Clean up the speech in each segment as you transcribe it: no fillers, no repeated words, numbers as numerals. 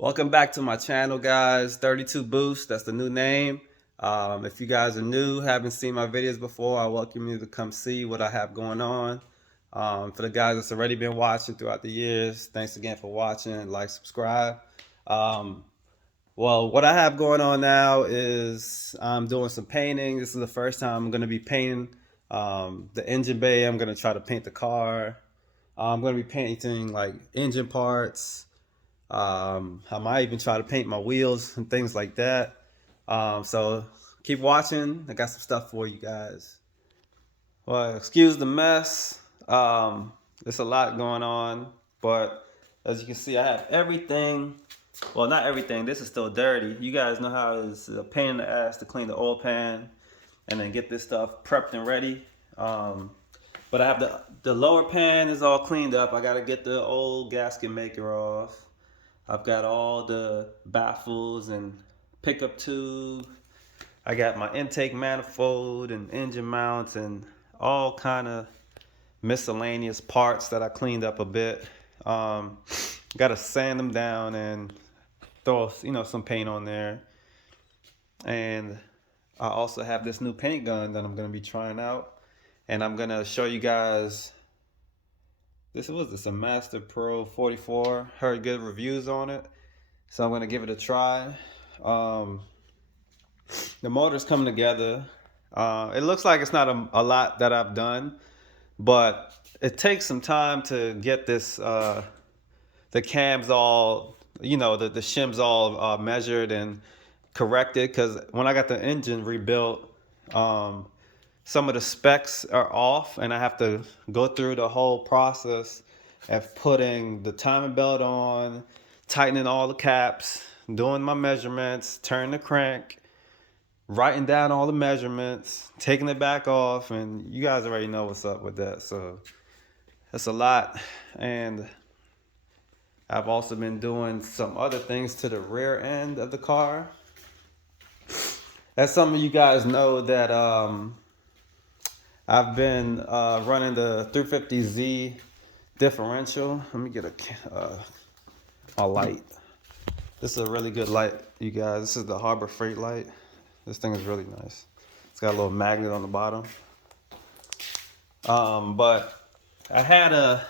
Welcome back to my channel, guys. 32 Boost, that's the new name. If you guys are new, haven't seen my videos before, I welcome you to come see what I have going on. For the guys that's already been watching throughout the years, thanks again for watching. Like, subscribe. Um, well, what I have going on now is I'm doing some painting. This is the first time I'm going to be painting the engine bay. I'm going to try to paint the car. I'm going to be painting like engine parts. I might even try to paint my wheels and things like that. So keep watching. I got some stuff for you guys. Well, excuse the mess. There's a lot going on, but as you can see, I have everything. Well, not everything. This is still dirty. You guys know how it's a pain in the ass to clean the oil pan and then get this stuff prepped and ready. But I have the lower pan is all cleaned up. I gotta get the old gasket maker off. I've got all the baffles and pickup tube. I got my intake manifold and engine mounts and all kind of miscellaneous parts that I cleaned up a bit. Got to sand them down and throw some paint on there. And I also have this new paint gun that I'm going to be trying out. And I'm going to show you guys. This was a Master Pro 44. Heard good reviews on it, so I'm gonna give it a try. The motor's coming together. It looks like it's not a lot that I've done, but it takes some time to get this the cams all, the shims all measured and corrected. Because when I got the engine rebuilt, some of the specs are off, and I have to go through the whole process of putting the timing belt on, tightening all the caps, doing my measurements, turning the crank, writing down all the measurements, taking it back off, and you guys already know what's up with that. So that's a lot. And I've also been doing some other things to the rear end of the car. As some of you guys know, that I've been running the 350Z differential. Let me get a light. This is a really good light, you guys. This is the Harbor Freight light. This thing is really nice. It's got a little magnet on the bottom. But I had a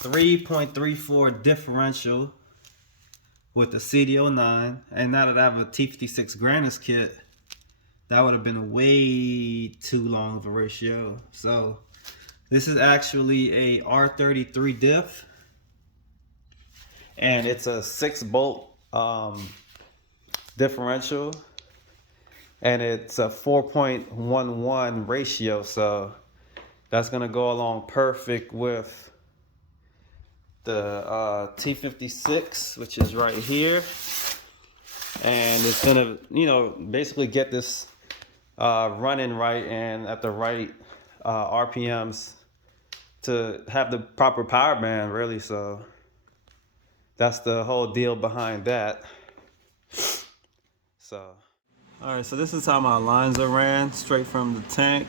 3.34 differential with the CD09, and now that I have a T56 Grannis kit, that would have been way too long of a ratio. So this is actually a R33 diff, and it's a 6-bolt differential, and it's a 4.11 ratio. So that's gonna go along perfect with the T56, which is right here, and it's gonna basically get this running right and at the right RPMs to have the proper power band, really. So that's the whole deal behind that. So all right, so this is how my lines are ran straight from the tank.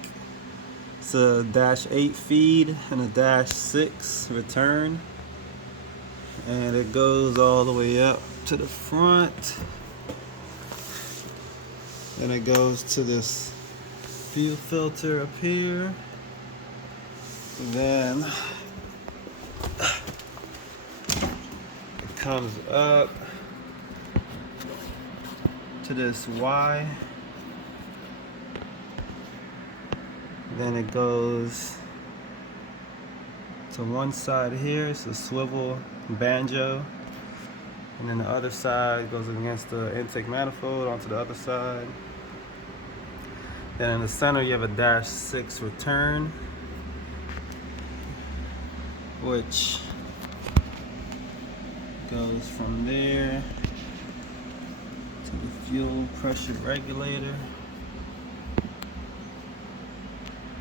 It's a -8 feed and a -6 return, and it goes all the way up to the front. Then it goes to this fuel filter up here. Then it comes up to this Y. Then it goes to one side here. It's a swivel banjo. And then the other side goes against the intake manifold onto the other side. Then in the center you have a -6 return, which goes from there to the fuel pressure regulator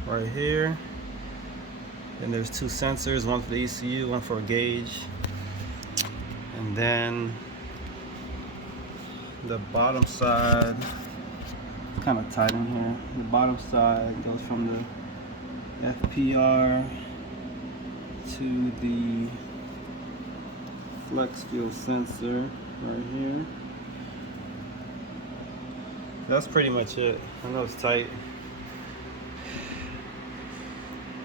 right here. And there's 2 sensors, one for the ECU, one for a gauge. And then the bottom side, it's kind of tight in here. The bottom side goes from the FPR to the flex fuel sensor right here. That's pretty much it. I know it's tight.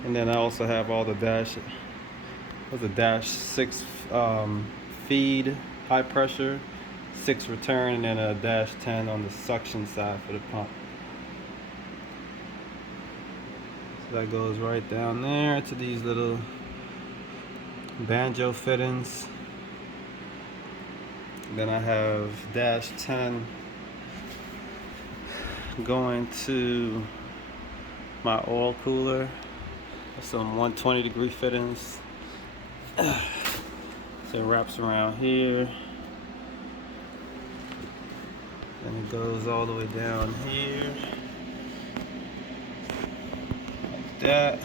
And then I also have all the dash. There's a dash 6 feed, high pressure, 6 return, and then a dash 10 on the suction side for the pump. So that goes right down there to these little banjo fittings. Then I have dash 10 going to my oil cooler. Some 120-degree fittings. So it wraps around here. And it goes all the way down here. Like that.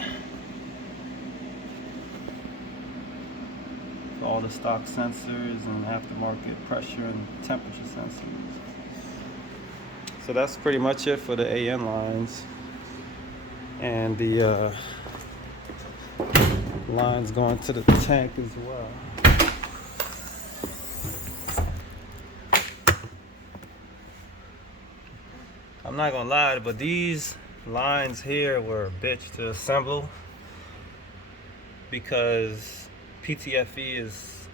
All the stock sensors and aftermarket pressure and temperature sensors. So that's pretty much it for the AN lines. And the lines going to the tank as well. I'm not gonna lie, but these lines here were a bitch to assemble because PTFE is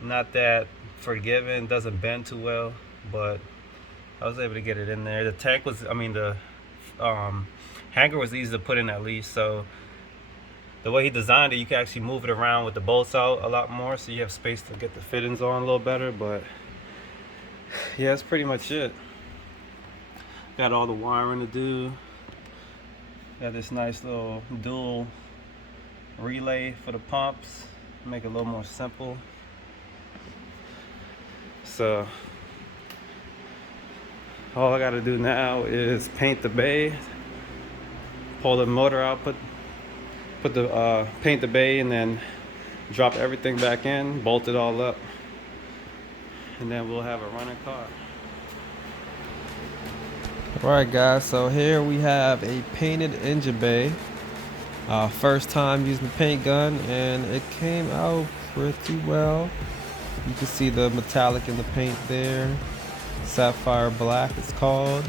not that forgiving, doesn't bend too well, but I was able to get it in there. The tank was, the hanger was easy to put in at least, so the way he designed it, you can actually move it around with the bolts out a lot more, so you have space to get the fittings on a little better. But yeah, that's pretty much it. Got all the wiring to do. Got this nice little dual relay for the pumps, make it a little more simple. So all I got to do now is paint the bay, pull the motor out, paint the bay, and then drop everything back in, bolt it all up, and then we'll have a running car. Alright guys, so here we have a painted engine bay. First time using the paint gun, and it came out pretty well. You can see the metallic in the paint there. Sapphire black it's called.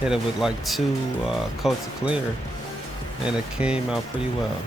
Hit it with like 2 coats of clear, and it came out pretty well.